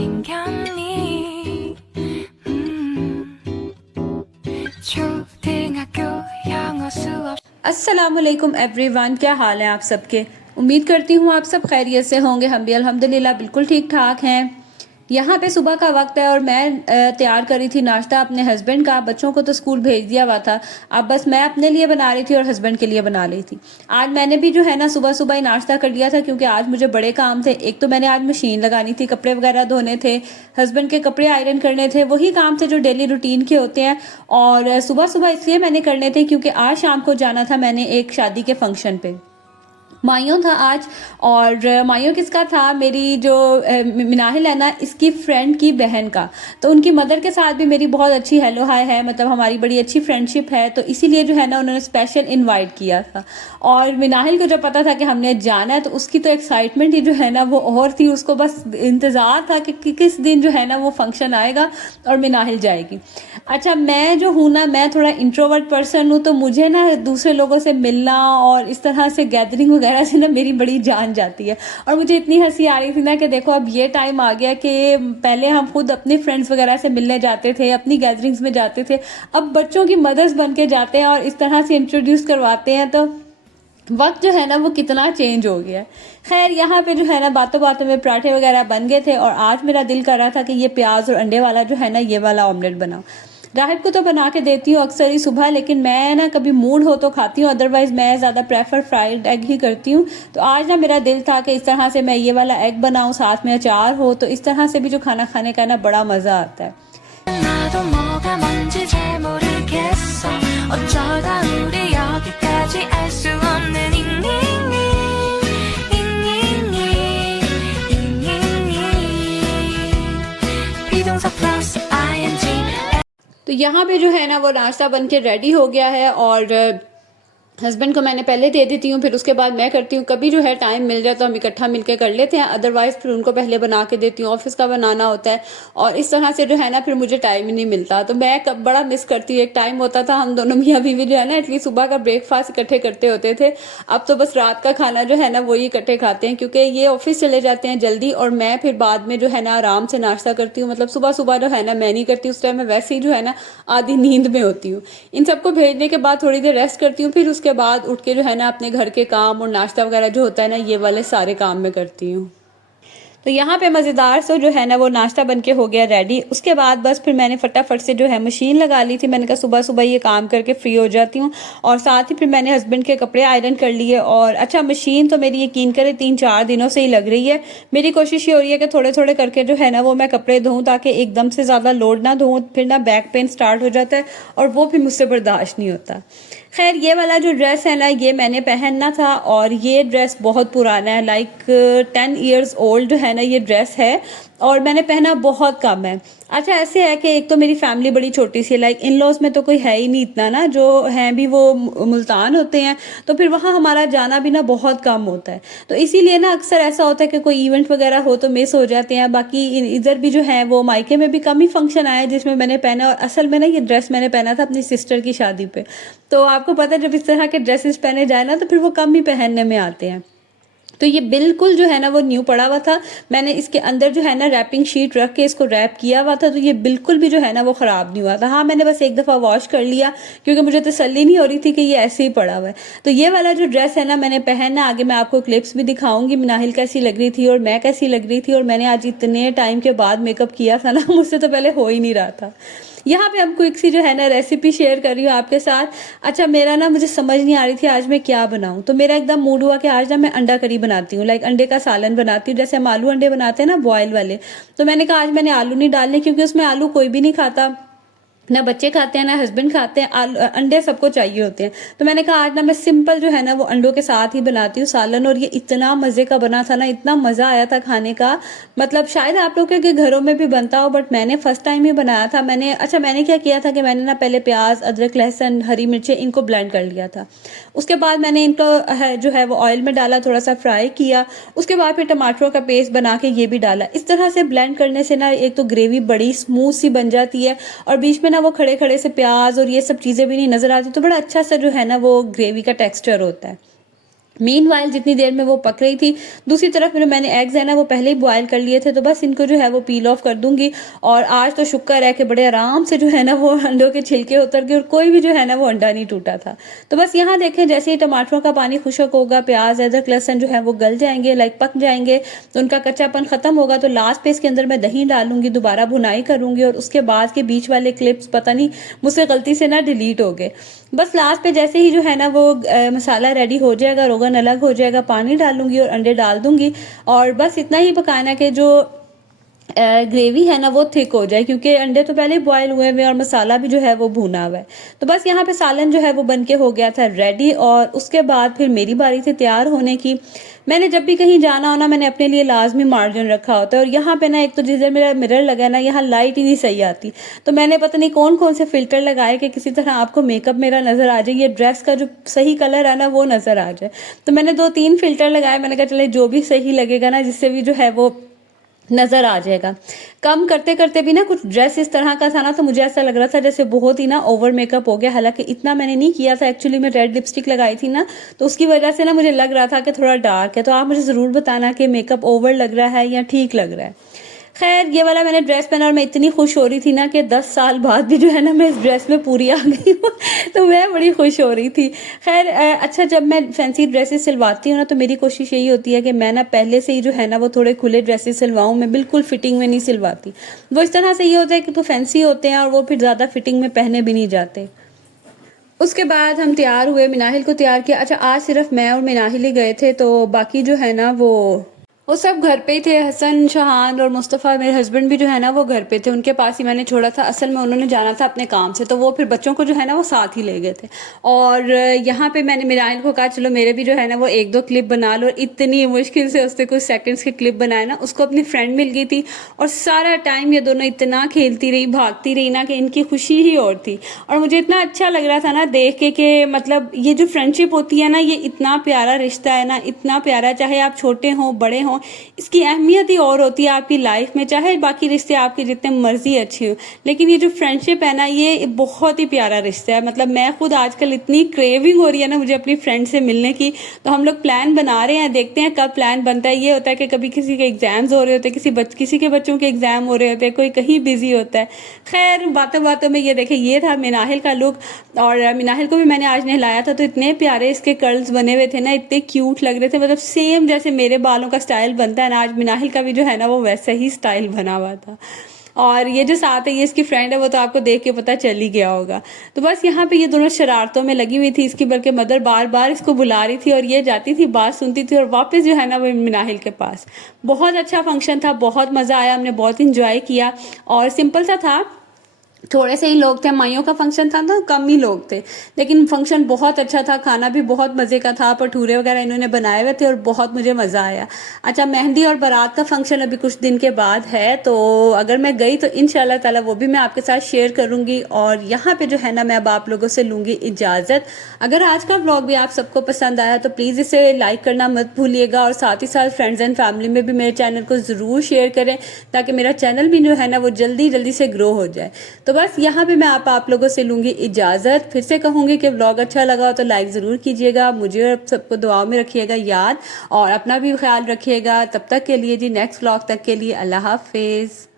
생겼니 초등학교 영어 수업 अस्सलामुअलैकुम एवरीवन, क्या हाल है आप सबके। उम्मीद करती हूँ आप सब खैरियत से होंगे। हम भी अल्हम्दुलिल्लाह बिल्कुल ठीक ठाक हैं। यहाँ पे सुबह का वक्त है और मैं तैयार करी थी नाश्ता अपने हस्बैंड का। बच्चों को तो स्कूल भेज दिया हुआ था, अब बस मैं अपने लिए बना रही थी और हस्बैंड के लिए बना रही थी। आज मैंने भी जो है ना सुबह सुबह ही नाश्ता कर लिया था, क्योंकि आज मुझे बड़े काम थे। एक तो मैंने आज मशीन लगानी थी, कपड़े वगैरह धोने थे, हस्बैंड के कपड़े आयरन करने थे, वही काम थे जो डेली रूटीन के होते हैं। और सुबह सुबह इसलिए मैंने करने थे क्योंकि आज शाम को जाना था मैंने एक शादी के फंक्शन पे। माइयों था आज। और माइयों किसका था, मेरी जो मिनाहिल है ना, इसकी फ्रेंड की बहन का। तो उनकी मदर के साथ भी मेरी बहुत अच्छी हेलो हाय है, मतलब हमारी बड़ी अच्छी फ्रेंडशिप है। तो इसीलिए जो है ना उन्होंने स्पेशल इनवाइट किया था। और मिनाहिल को जब पता था कि हमने जाना है तो उसकी तो एक्साइटमेंट ही जो है ना वो और थी। उसको बस इंतज़ार था कि किस दिन जो है ना वो फंक्शन आएगा और मिनाहिल जाएगी। अच्छा, मैं जो हूँ ना, मैं थोड़ा इंट्रोवर्ट पर्सन हूँ, तो मुझे ना दूसरे लोगों से मिलना और इस तरह से गैदरिंग वगैरह से ना मेरी बड़ी जान जाती है। और मुझे इतनी हंसी आ रही थी ना कि देखो अब ये टाइम आ गया कि पहले हम खुद अपने फ्रेंड्स वगैरह से मिलने जाते थे, अपनी गैदरिंग्स में जाते थे, अब बच्चों की मदर्स बन के जाते हैं और इस तरह से इंट्रोड्यूस करवाते हैं। तो वक्त जो है ना वो कितना चेंज हो गया है। खैर, यहाँ पे जो है ना बातों बातों में पराठे वगैरह बन गए थे और आज मेरा दिल कर रहा था कि ये प्याज और अंडे वाला जो है ना ये वाला ऑमलेट बनाओ। राहिब को तो बना के देती हूँ अक्सर ही सुबह, लेकिन मैं ना कभी मूड हो तो खाती हूँ, अदरवाइज मैं ज़्यादा प्रेफर फ्राइड एग ही करती हूँ। तो आज ना मेरा दिल था कि इस तरह से मैं ये वाला एग बनाऊँ, साथ में अचार हो, तो इस तरह से भी जो खाना खाने का ना बड़ा मज़ा आता है। 나도 뭐가 뭔지 잘 모르겠어 어쩌다 우리 여기까지 알 수 없는 잉잉잉 비동사 플러스 ing तो यहाँ पे जो है ना वो नाश्ता बन के रेडी हो गया है और हस्बैंड को मैंने पहले दे देती हूँ, फिर उसके बाद मैं करती हूँ। कभी जो है टाइम मिल जाए तो हम इकट्ठा मिलकर कर लेते हैं, अदरवाइज फिर उनको पहले बना के देती हूँ, ऑफिस का बनाना होता है और इस तरह से जो है ना फिर मुझे टाइम ही नहीं मिलता। तो मैं कब बड़ा मिस करती हूँ। एक टाइम होता था हम दोनों मियाँ बीवी जो है ना एटलीस्ट सुबह का ब्रेकफास्ट इकट्ठे करते होते थे। अब तो बस रात का खाना जो है ना वही इकट्ठे खाते हैं, क्योंकि ये ऑफिस चले जाते हैं जल्दी और मैं फिर बाद में जो है ना आराम से नाश्ता करती हूँ। मतलब सुबह सुबह जो है ना मैं नहीं करती, उस टाइम मैं वैसे ही जो है ना आधी नींद में होती हूँ। इन सबको भेजने के बाद थोड़ी देर रेस्ट करती हूँ, फिर उसके बाद उठ के जो है ना अपने घर के काम और नाश्ता वगैरह जो होता है ना ये वाले सारे काम मैं करती हूँ। तो यहाँ पे मज़ेदार से जो है ना वो नाश्ता बन के हो गया रेडी। उसके बाद बस फिर मैंने फटाफट से जो है मशीन लगा ली थी। मैंने कहा सुबह सुबह ये काम करके फ्री हो जाती हूँ और साथ ही फिर मैंने हस्बैंड के कपड़े आयरन कर लिए। और अच्छा, मशीन तो मेरी यकीन करें 3-4 दिनों से ही लग रही है। मेरी कोशिश ये हो रही है कि थोड़े थोड़े करके जो है ना वो मैं कपड़े धोऊँ, ताकि एकदम से ज़्यादा लोड ना धोऊँ, फिर ना बैक पेन स्टार्ट हो जाता है और वो फिर मुझसे बर्दाश्त नहीं होता। खैर, ये वाला जो ड्रेस है ना ये मैंने पहनना था और ये ड्रेस बहुत पुराना है, लाइक 10 ईयर्स ओल्ड है ना ये ड्रेस है और मैंने पहना बहुत कम है। अच्छा, ऐसे है कि एक तो मेरी फैमिली बड़ी छोटी सी है, लाइक इन लॉज में तो कोई है ही नहीं इतना ना, जो हैं भी वो मुल्तान होते हैं, तो फिर वहाँ हमारा जाना भी ना बहुत कम होता है। तो इसीलिए ना अक्सर ऐसा होता है कि कोई इवेंट वगैरह हो तो मिस हो जाते हैं। बाकी इधर भी जो है वो मायके में भी कम ही फंक्शन आया जिसमें मैंने पहना, और असल में ना ये ड्रेस मैंने पहना था अपनी सिस्टर की शादी पे। तो आपको पता है जब इस तरह के ड्रेसेस पहने जाए ना तो फिर वो कम ही पहनने में आते हैं। तो ये बिल्कुल जो है ना वो न्यू पड़ा हुआ था। मैंने इसके अंदर जो है ना रैपिंग शीट रख के इसको रैप किया हुआ था, तो ये बिल्कुल भी जो है ना वो ख़राब नहीं हुआ था। हाँ, मैंने बस एक दफ़ा वॉश कर लिया क्योंकि मुझे तसल्ली नहीं हो रही थी कि ये ऐसे ही पड़ा हुआ है। तो ये वाला जो ड्रेस है ना मैंने पहना, आगे मैं आपको क्लिप्स भी दिखाऊंगी मिनाहिल कैसी लग रही थी और मैं कैसी लग रही थी। और मैंने आज इतने टाइम के बाद मेकअप किया था ना, मुझसे तो पहले हो ही नहीं रहा था। यहाँ पे हम क्विक सी जो है ना रेसिपी शेयर कर रही हूँ आपके साथ। अच्छा, मेरा ना मुझे समझ नहीं आ रही थी आज मैं क्या बनाऊँ, तो मेरा एकदम मूड हुआ कि आज ना मैं अंडा करी बनाती हूँ, लाइक अंडे का सालन बनाती हूँ जैसे हम आलू अंडे बनाते हैं ना बॉयल वाले। तो मैंने कहा आज मैंने आलू नहीं डालने, क्योंकि उसमें आलू कोई भी नहीं खाता, ना बच्चे खाते हैं ना हस्बैंड खाते हैं, अंडे सबको चाहिए होते हैं। तो मैंने कहा आज ना मैं सिंपल जो है ना वो अंडों के साथ ही बनाती हूँ सालन। और ये इतना मज़े का बना था ना, इतना मज़ा आया था खाने का, मतलब शायद आप लोग के घरों में भी बनता हो, बट मैंने फर्स्ट टाइम ही बनाया था। मैंने क्या किया था कि मैंने ना पहले प्याज, अदरक, लहसुन, हरी मिर्चें इनको ब्लेंड कर लिया था। उसके बाद मैंने इनको जो है वो ऑयल में डाला, थोड़ा सा फ्राई किया। उसके बाद फिर टमाटरों का पेस्ट बना के ये भी डाला। इस तरह से ब्लेंड करने से ना एक तो ग्रेवी बड़ी स्मूथ सी बन जाती है और बीच में ना वो खड़े खड़े से प्याज और ये सब चीज़ें भी नहीं नज़र आती, तो बड़ा अच्छा सा जो है ना वो ग्रेवी का टेक्सचर होता है। मीनवाइल जितनी देर में वो पक रही थी, दूसरी तरफ फिर मैंने एग्स है ना वो पहले ही बॉयल कर लिए थे, तो बस इनको जो है वो पील ऑफ कर दूंगी। और आज तो शुक्र है कि बड़े आराम से जो है ना वो अंडों के छिलके उतर गए और कोई भी जो है ना वो अंडा नहीं टूटा था। तो बस यहाँ देखें जैसे ही टमाटरों का पानी खुश्क होगा, प्याज अदरक लहसुन जो है वो गल जाएंगे, लाइक पक जाएंगे, तो उनका कच्चापन खत्म होगा, तो लास्ट पे इसके अंदर मैं दही डालूंगी, दोबारा भुनाई करूंगी और उसके बाद के बीच वाले क्लिप्स पता नहीं मुझसे गलती से ना डिलीट हो गए। बस लास्ट पे जैसे ही जो है ना वो मसाला रेडी हो जाएगा, रोगन अलग हो जाएगा, पानी डालूंगी और अंडे डाल दूंगी और बस इतना ही पकाना कि जो ग्रेवी है ना वो थिक हो जाए, क्योंकि अंडे तो पहले बॉयल हुए हुए और मसाला भी जो है वो भुना हुआ है। तो बस यहाँ पे सालन जो है वो बनके हो गया था रेडी और उसके बाद फिर मेरी बारी थी तैयार होने की। मैंने जब भी कहीं जाना हो ना मैंने अपने लिए लाजमी मार्जिन रखा होता है और यहाँ पे ना एक तो जिधर मेरा मिरर लगा है ना यहाँ लाइट ही नहीं सही आती, तो मैंने पता नहीं कौन कौन से फिल्टर लगाए कि किसी तरह आपको मेकअप मेरा नजर आ जाए, ये ड्रेस का जो सही कलर है ना वो नजर आ जाए। तो मैंने 2-3 फिल्टर लगाए, मैंने कहा चले जो भी सही लगेगा ना जिससे भी जो है वो नजर आ जाएगा। कम करते करते भी ना कुछ ड्रेस इस तरह का था ना तो मुझे ऐसा लग रहा था जैसे बहुत ही ना ओवर मेकअप हो गया, हालांकि इतना मैंने नहीं किया था। एक्चुअली मैं रेड लिपस्टिक लगाई थी ना तो उसकी वजह से ना मुझे लग रहा था कि थोड़ा डार्क है। तो आप मुझे ज़रूर बताना कि मेकअप ओवर लग रहा है या ठीक लग रहा है। खैर ये वाला मैंने ड्रेस पहना और मैं इतनी खुश हो रही थी ना कि 10 साल बाद भी जो है ना मैं इस ड्रेस में पूरी आ गई हूँ तो मैं बड़ी खुश हो रही थी। खैर अच्छा, जब मैं फैंसी ड्रेसेस सिलवाती हूँ ना तो मेरी कोशिश यही होती है कि मैं ना पहले से ही जो है ना वो थोड़े खुले ड्रेसेस सिलवाऊँ, मैं बिल्कुल फिटिंग में नहीं सिलवाती। वो इस तरह से ये होता है कि तो फैंसी होते हैं और वो फिर ज़्यादा फिटिंग में पहने भी नहीं जाते। उसके बाद हम तैयार हुए, मिनाहिल को तैयार किया। अच्छा आज सिर्फ मैं और मिनाहिल ही गए थे, तो बाकी जो है ना वो सब घर पे ही थे। हसन, शहान और मुस्तफ़ा मेरे हस्बैंड भी जो है ना वो घर पे थे, उनके पास ही मैंने छोड़ा था। असल में उन्होंने जाना था अपने काम से, तो वो फिर बच्चों को जो है ना वो साथ ही ले गए थे। और यहाँ पे मैंने मिराइल को कहा चलो मेरे भी जो है ना वो 1-2 क्लिप बना लो। इतनी मुश्किल से उसने कुछ सेकंड्स के क्लिप बनाए ना, उसको अपनी फ्रेंड मिल गई थी और सारा टाइम ये दोनों इतना खेलती रही, भागती रही ना कि इनकी खुशी ही और थी। और मुझे इतना अच्छा लग रहा था ना देख के कि मतलब ये जो फ्रेंडशिप होती है ना ये इतना प्यारा रिश्ता है ना, इतना प्यारा, चाहे आप छोटे हों बड़े हों, इसकी अहमियत ही और होती है आपकी लाइफ में। चाहे बाकी रिश्ते आपके जितने मर्जी अच्छे हो, लेकिन ये जो फ्रेंडशिप है ना ये बहुत ही प्यारा रिश्ता है। मतलब मैं खुद आजकल इतनी क्रेविंग हो रही है ना मुझे अपनी फ्रेंड से मिलने की, तो हम लोग प्लान बना रहे हैं, देखते हैं कब प्लान बनता है। ये होता है कि कभी किसी के एग्जाम्स हो रहे होते हैं, किसी के बच्चों के एग्जाम हो रहे होते हैं, कोई कहीं बिजी होता है। खैर बातों बातों में ये देखे ये था मिनाहिल का लुक। और मिनाहिल को भी मैंने आज नहलाया था, तो इतने प्यारे इसके कर्ल्स बने हुए थे ना, इतने क्यूट लग रहे थे, मतलब सेम जैसे मेरे बालों का स्टाइल बनता है ना, आज मिनाहिल का भी जो है ना वो वैसा ही स्टाइल बना हुआ था। और ये जो साथ है ये इसकी फ्रेंड है, वो तो आपको देख के पता चल ही गया होगा। तो बस यहाँ पे ये दोनों शरारतों में लगी हुई थी, इसकी बल्कि मदर बार बार इसको बुला रही थी और ये जाती थी, बात सुनती थी और वापस जो है ना वो मिनाहिल के पास। बहुत अच्छा फंक्शन था, बहुत मज़ा आया, हमने बहुत इंजॉय किया और सिंपल सा था, थोड़े से ही लोग थे। माइयों का फंक्शन था तो कम ही लोग थे, लेकिन फंक्शन बहुत अच्छा था, खाना भी बहुत मज़े का था, भटूरे वगैरह इन्होंने बनाए हुए थे और बहुत मुझे मज़ा आया। अच्छा मेहंदी और बारात का फंक्शन अभी कुछ दिन के बाद है, तो अगर मैं गई तो इंशाल्लाह ताला वो भी मैं आपके साथ शेयर करूँगी। और यहाँ पे जो है ना मैं अब आप लोगों से लूँगी इजाज़त। अगर आज का व्लॉग भी आप सबको पसंद आया तो प्लीज़ इसे लाइक करना मत भूलिएगा और साथ ही साथ फ्रेंड्स एंड फैमिली में भी मेरे चैनल को ज़रूर शेयर करें, ताकि मेरा चैनल भी जो है ना वो जल्दी से ग्रो हो जाए। तो बस यहाँ पे मैं आप लोगों से लूँगी इजाज़त। फिर से कहूँगी कि व्लॉग अच्छा लगा तो लाइक ज़रूर कीजिएगा, मुझे और सबको दुआओं में रखिएगा याद, और अपना भी ख्याल रखिएगा। तब तक के लिए जी, नेक्स्ट व्लॉग तक के लिए अल्लाह हाफिज़।